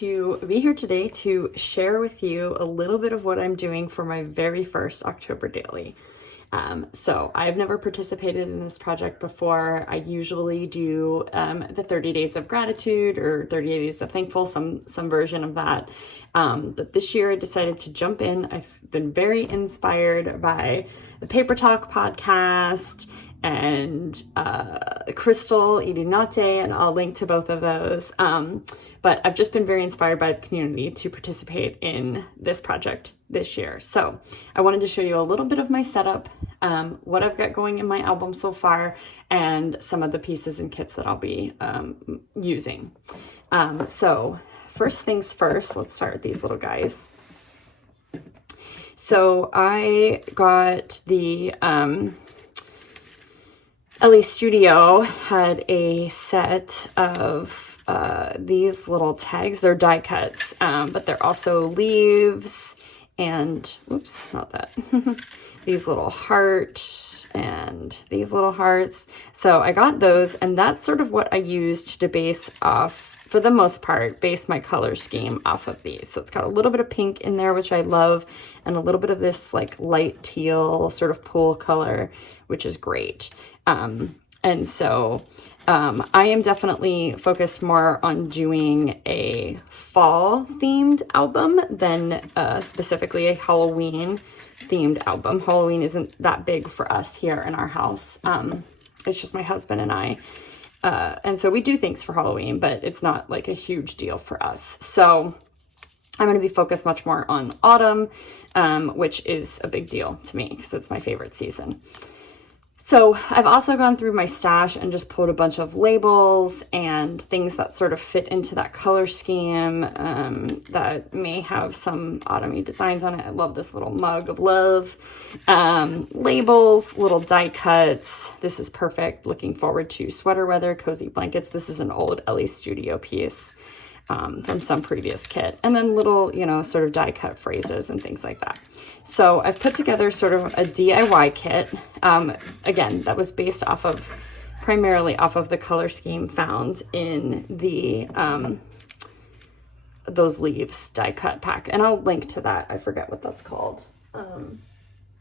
to be here today to share with you a little bit of what I'm doing for my very first October daily. So I've never participated in this project before. I usually do the 30 days of gratitude or 30 days of thankful, some version of that. But this year I decided to jump in. I've been very inspired by the Paper Talk podcast and Crystal Irinate, and I'll link to both of those. But I've just been very inspired by the community to participate in this project this year. So I wanted to show you a little bit of my setup, what I've got going in my album so far, and some of the pieces and kits that I'll be using. So first things first, let's start with these little guys. So I got the LA Studio had a set of these little tags. They're die cuts, but they're also leaves and, oops, not that. These little hearts and these little hearts. So I got those, and that's sort of what I used to base off, for the most part, base my color scheme off of these. So it's got a little bit of pink in there, which I love, and a little bit of this like light teal sort of pool color, which is great. And so I am definitely focused more on doing a fall themed album than specifically a Halloween themed album. Halloween isn't that big for us here in our house. It's just my husband and I. And so we do things for Halloween, but it's not like a huge deal for us. So I'm going to be focused much more on autumn, which is a big deal to me because it's my favorite season. So I've also gone through my stash and just pulled a bunch of labels and things that sort of fit into that color scheme that may have some autumny designs on it. I love this little mug of love. Labels, little die cuts. This is perfect. Looking forward to sweater weather, cozy blankets. This is an old LA Studio piece from some previous kit. And then little, sort of die cut phrases and things like that. So I've put together sort of a DIY kit. Again, that was based primarily off of the color scheme found in the those leaves die cut pack. And I'll link to that. I forget what that's called.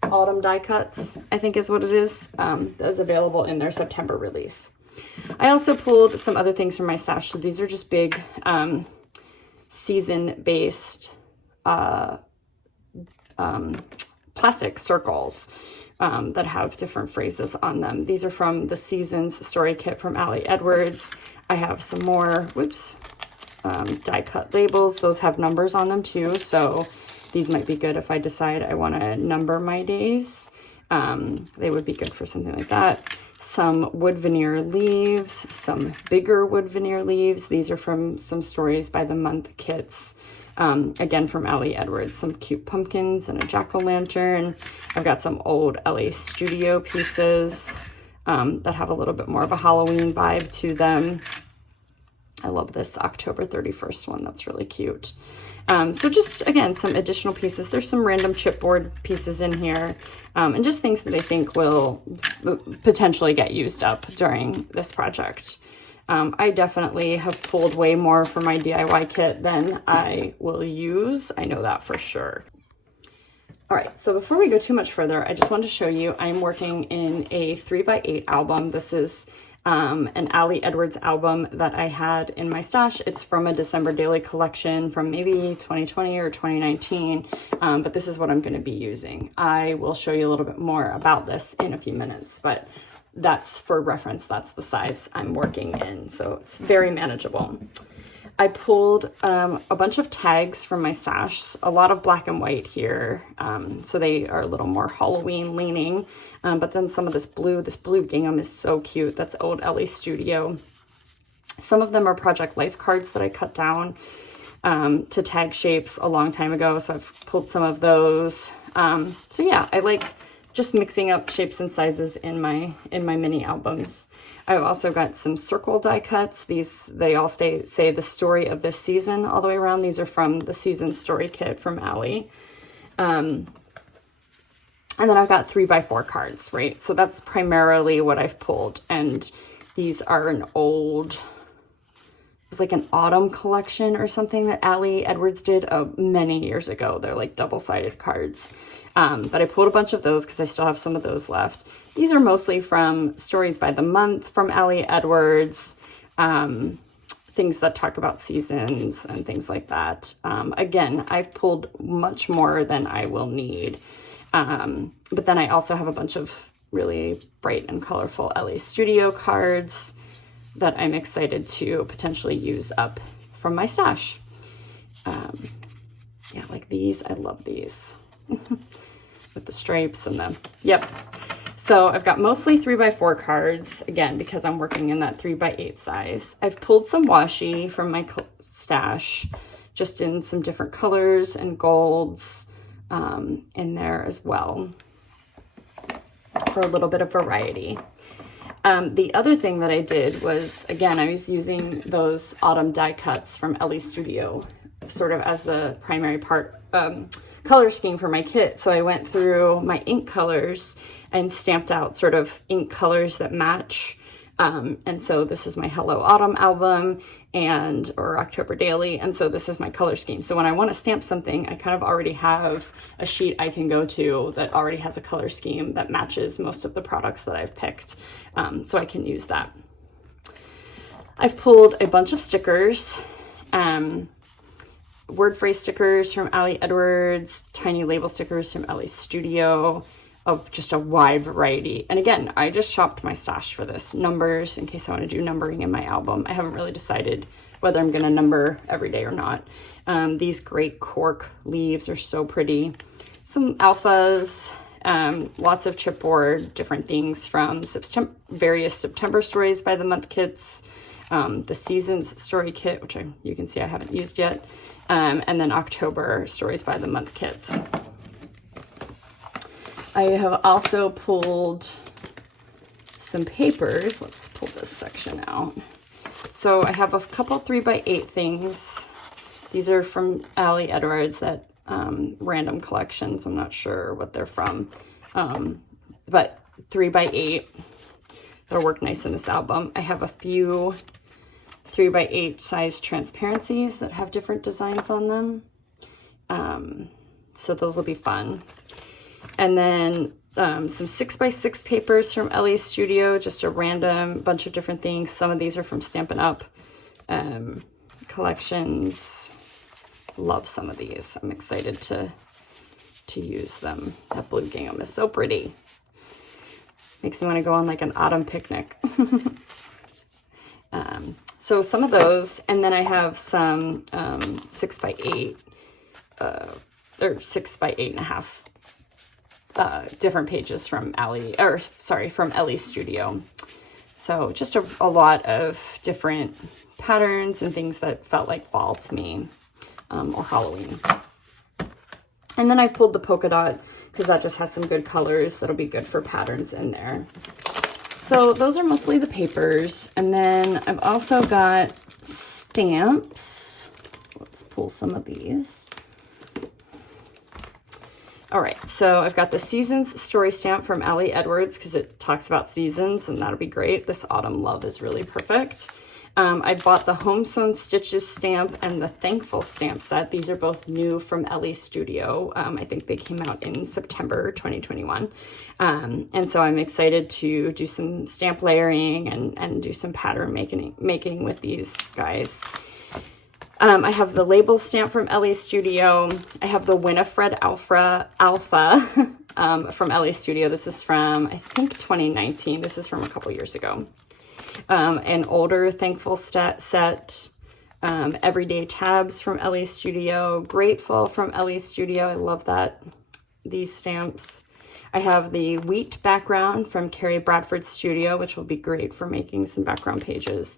Autumn die cuts, I think is what it is. That was available in their September release. I also pulled some other things from my stash. So these are just big season-based plastic circles that have different phrases on them. These are from the Seasons Story Kit from Ali Edwards. I have some more, die cut labels. Those have numbers on them too. So these might be good if I decide I want to number my days. They would be good for something like that. Some wood veneer leaves, some bigger wood veneer leaves. These are from some Stories by the Month kits. Again, from Ali Edwards, some cute pumpkins and a jack-o'-lantern. I've got some old LA Studio pieces that have a little bit more of a Halloween vibe to them. I love this October 31st one. That's really cute. So just, again, some additional pieces. There's some random chipboard pieces in here, and just things that I think will potentially get used up during this project. I definitely have pulled way more for my DIY kit than I will use. I know that for sure. All right, so before we go too much further, I just want to show you, I'm working in a 3x8 album. This is an Ali Edwards album that I had in my stash. It's from a December daily collection from maybe 2020 or 2019, but this is what I'm going to be using. I will show you a little bit more about this in a few minutes, but that's for reference. That's the size I'm working in, so it's very manageable. I pulled a bunch of tags from my stash, a lot of black and white here, so they are a little more Halloween leaning, but then some of this blue gingham is so cute. That's old LA Studio. Some of them are Project Life cards that I cut down to tag shapes a long time ago, so I've pulled some of those. So yeah, I like just mixing up shapes and sizes in my mini albums. I've also got some circle die cuts. They all say the story of this season all the way around. These are from the Season Story Kit from Ali. And then I've got 3x4 cards, right? So that's primarily what I've pulled. And these are an old was like an autumn collection or something that Ali Edwards did many years ago. They're like double-sided cards. But I pulled a bunch of those because I still have some of those left. These are mostly from Stories by the Month from Ali Edwards, things that talk about seasons and things like that. Again, I've pulled much more than I will need. But then I also have a bunch of really bright and colorful LA Studio cards that I'm excited to potentially use up from my stash. Yeah, like these. I love these with the stripes and the, yep. So I've got mostly 3x4 cards, again, because I'm working in that 3x8 size. I've pulled some washi from my stash, just in some different colors and golds in there as well, for a little bit of variety. The other thing that I did was, again, I was using those autumn die cuts from Ellie Studio sort of as the primary color scheme for my kit. So I went through my ink colors and stamped out sort of ink colors that match. And so this is my Hello Autumn album or October Daily. And so this is my color scheme. So when I want to stamp something, I kind of already have a sheet I can go to that already has a color scheme that matches most of the products that I've picked. So I can use that. I've pulled a bunch of stickers, word phrase stickers from Ali Edwards, tiny label stickers from LA Studio, of just a wide variety. And again, I just shopped my stash for this. Numbers, in case I want to do numbering in my album. I haven't really decided whether I'm going to number every day or not. These great cork leaves are so pretty. Some alphas, lots of chipboard, different things from various September Stories by the Month kits, the Seasons Story kit, which you can see I haven't used yet, and then October Stories by the Month kits. I have also pulled some papers. Let's pull this section out. So I have a couple 3x8 things. These are from Ali Edwards, that random collections. I'm not sure what they're from, but 3x8. They'll work nice in this album. I have a few 3x8 size transparencies that have different designs on them. So those will be fun. And then some 6x6 papers from LA Studio, just a random bunch of different things. Some of these are from Stampin' Up! Collections. Love some of these. I'm excited to use them. That blue gingham is so pretty. Makes me want to go on like an autumn picnic. So some of those, and then I have some 6x8 or 6x8.5 different pages from from LA Studio. So just a lot of different patterns and things that felt like fall to me, or Halloween. And then I pulled the polka dot because that just has some good colors that'll be good for patterns in there. So those are mostly the papers. And then I've also got stamps. Let's pull some of these. All right, so I've got the Seasons Story stamp from Ali Edwards because it talks about seasons, and that'll be great. This Autumn Love is really perfect. I bought the Home Sewn Stitches stamp and the Thankful stamp set. These are both new from LA Studio. I think they came out in September 2021. And so I'm excited to do some stamp layering and do some pattern making with these guys. I have the label stamp from LA Studio. I have the Winifred Alpha from LA Studio. This is from, I think, 2019. This is from a couple years ago. An older Thankful set. Everyday Tabs from LA Studio. Grateful from LA Studio. I love these stamps. I have the Wheat background from Carrie Bradford Studio, which will be great for making some background pages.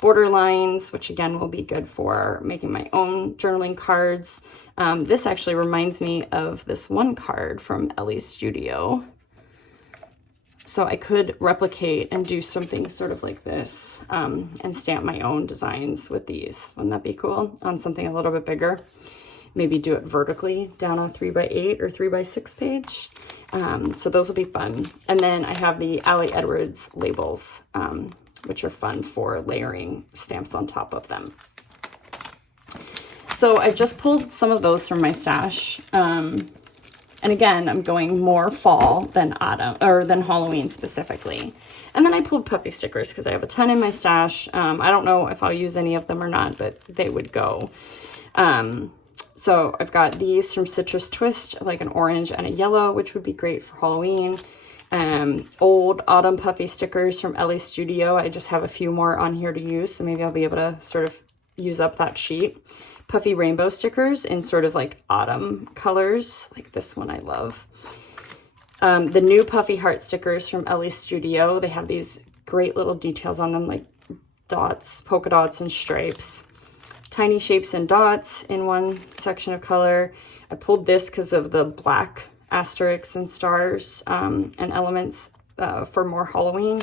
Borderlines, which again will be good for making my own journaling cards. This actually reminds me of this one card from LA Studio. So I could replicate and do something sort of like this, and stamp my own designs with these. Wouldn't that be cool? On something a little bit bigger. Maybe do it vertically down a 3x8 or 3x6 page. So those will be fun. And then I have the Ali Edwards labels, which are fun for layering stamps on top of them. So I've just pulled some of those from my stash. And again, I'm going more fall than autumn, or than Halloween specifically. And then I pulled puffy stickers because I have a ton in my stash. I don't know if I'll use any of them or not, but they would go. So I've got these from Citrus Twist, like an orange and a yellow, which would be great for Halloween. Old autumn puffy stickers from Ellie Studio. I just have a few more on here to use, so maybe I'll be able to sort of use up that sheet. Puffy rainbow stickers in sort of like autumn colors, like this one I love. The new puffy heart stickers from Ellie Studio. They have these great little details on them, like dots, polka dots, and stripes. Tiny shapes and dots in one section of color. I pulled this because of the black asterisks and stars and elements for more Halloween.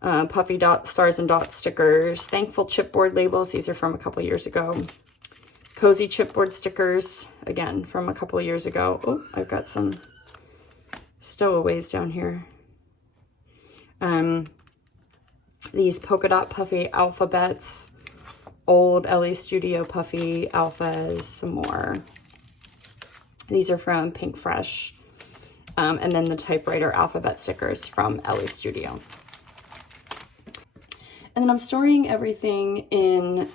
Puffy dot stars and dots stickers. Thankful chipboard labels. These are from a couple years ago. Cozy chipboard stickers, again, from a couple of years ago. Oh, I've got some stowaways down here. These polka dot puffy alphabets, old Ellie Studio puffy alphas, some more. These are from Pink Fresh. And then the typewriter alphabet stickers from Ellie Studio. And then I'm storing everything in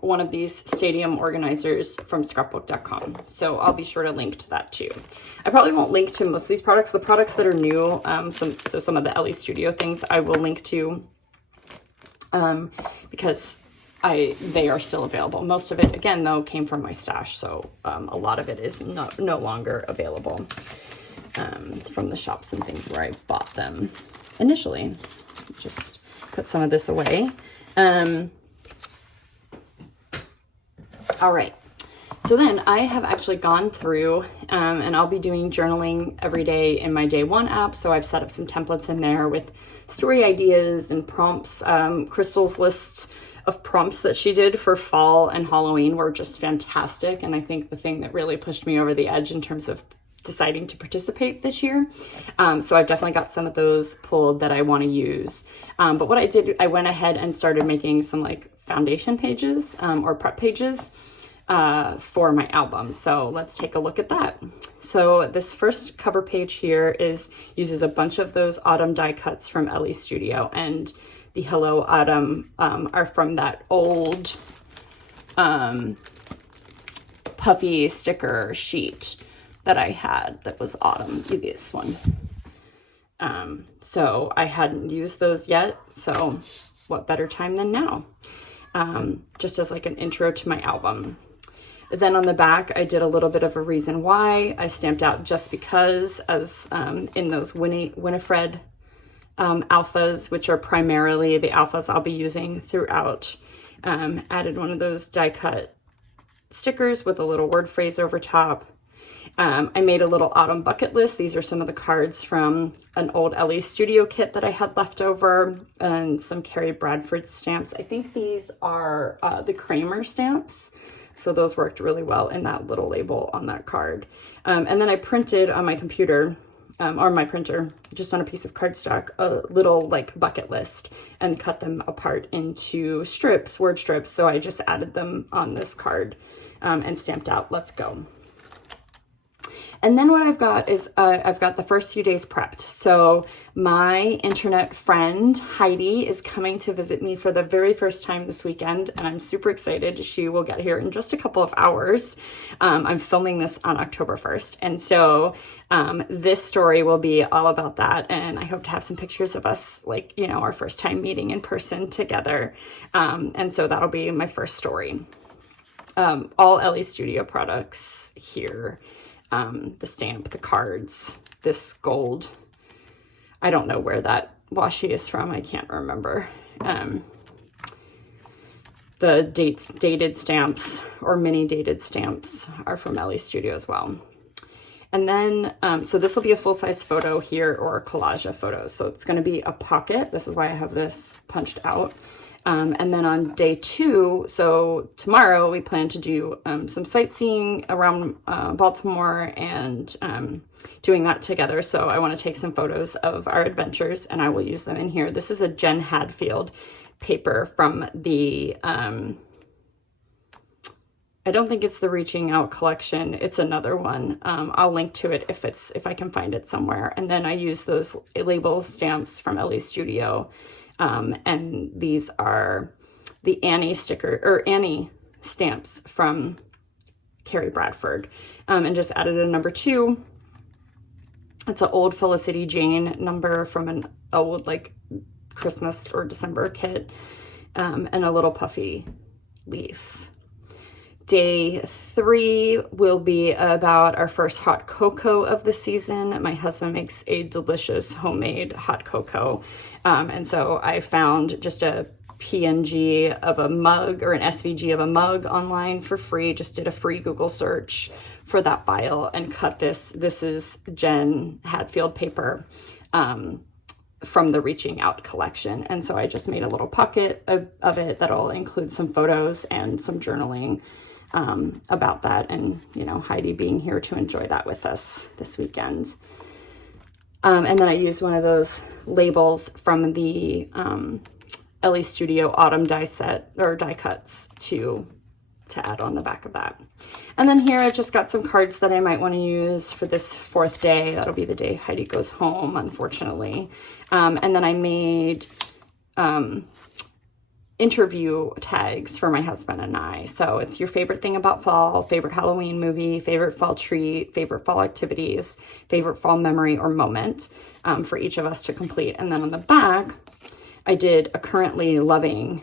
one of these stadium organizers from scrapbook.com. So I'll be sure to link to that too. I probably won't link to most of these products. The products that are new, some of the Ellie Studio things I will link to because they are still available. Most of it, again, though, came from my stash. So a lot of it is no longer available from the shops and things where I bought them initially. Just put some of this away. All right, so then I have actually gone through and I'll be doing journaling every day in my Day One app. So I've set up some templates in there with story ideas and prompts. Crystal's lists of prompts that she did for fall and Halloween were just fantastic. And I think the thing that really pushed me over the edge in terms of deciding to participate this year. So I've definitely got some of those pulled that I want to use. But what I did, I went ahead and started making some like foundation pages or prep pages for my album. So let's take a look at that. So this first cover page here uses a bunch of those autumn die cuts from Ellie Studio, and the Hello Autumn are from that old puffy sticker sheet that I had that was autumn, this one. So I hadn't used those yet, so what better time than now? Just as like an intro to my album. Then on the back, I did a little bit of a reason why. I stamped out just because, as in those Winifred alphas, which are primarily the alphas I'll be using throughout. Added one of those die cut stickers with a little word phrase over top. I made a little autumn bucket list. These are some of the cards from an old Ellie Studio kit that I had left over, and some Carrie Bradford stamps. I think these are the Kramer stamps. So those worked really well in that little label on that card. And then I printed on my computer, or my printer, just on a piece of cardstock, a little like bucket list, and cut them apart into strips, word strips. So I just added them on this card and stamped out, "Let's go." And then what I've got is I've got the first few days prepped. So my internet friend Heidi is coming to visit me for the very first time this weekend, and I'm super excited. She will get here in just a couple of hours. I'm filming this on October 1st. And so this story will be all about that. And I hope to have some pictures of us, like, you know, our first time meeting in person together. And so that'll be my first story. All Ellie Studio products here. The stamp, the cards, this gold. I don't know where that washi is from. I can't remember. The dated stamps or mini dated stamps are from Ellie Studio as well. And then, so this will be a full-size photo here, or a collage of photos. So it's going to be a pocket. This is why I have this punched out. And then on day 2, so tomorrow, we plan to do some sightseeing around Baltimore and doing that together. So I want to take some photos of our adventures, and I will use them in here. This is a Jen Hadfield paper from the, I don't think it's the Reaching Out collection. It's another one. I'll link to it if I can find it somewhere. And then I use those label stamps from Ellie Studio. And these are the Annie Annie stamps from Carrie Bradford. And just added a number 2. It's an old Felicity Jane number from an old like Christmas or December kit, and a little puffy leaf. Day 3 will be about our first hot cocoa of the season. My husband makes a delicious homemade hot cocoa. And so I found just a PNG of a mug or an SVG of a mug online for free. Just did a free Google search for that vial and cut this. This is Jen Hadfield paper from the Reaching Out collection. And so I just made a little pocket of it that'll include some photos and some journaling about that, and Heidi being here to enjoy that with us this weekend. And then I used one of those labels from the Ellie Studio Autumn die set or die cuts to add on the back of that. And then here I've just got some cards that I might want to use for this 4th day. That'll be the day Heidi goes home, unfortunately. And then I made interview tags for my husband and I. So it's your favorite thing about fall, favorite Halloween movie, favorite fall treat, favorite fall activities, favorite fall memory or moment, for each of us to complete. And then on the back, I did a currently loving,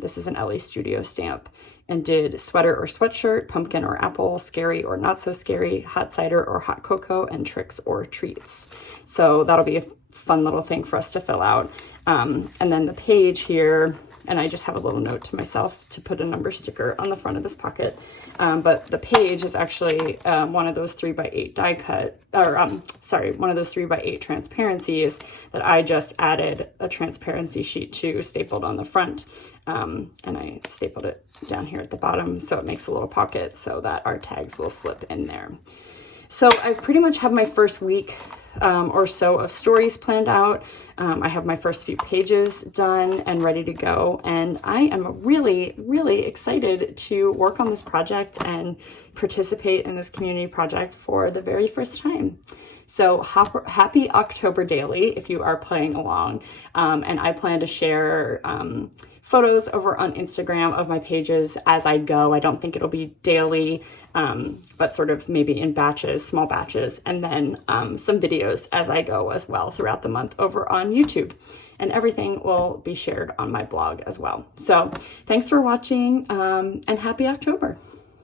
this is an Ellie Studio stamp, and did sweater or sweatshirt, pumpkin or apple, scary or not so scary, hot cider or hot cocoa, and tricks or treats. So that'll be a fun little thing for us to fill out. And then the page here, and I just have a little note to myself to put a number sticker on the front of this pocket. But the page is actually one of those 3x8 die cut, or one of those 3x8 transparencies that I just added a transparency sheet to, stapled on the front. And I stapled it down here at the bottom so it makes a little pocket so that our tags will slip in there. So I pretty much have my first week or so of stories planned out. I have my first few pages done and ready to go, and I am really, really excited to work on this project and participate in this community project for the very first time. So happy October Daily if you are playing along, and I plan to share photos over on Instagram of my pages as I go. I don't think it'll be daily, but sort of maybe in batches, small batches, and then some videos as I go as well throughout the month over on YouTube. And everything will be shared on my blog as well. So thanks for watching, and happy October.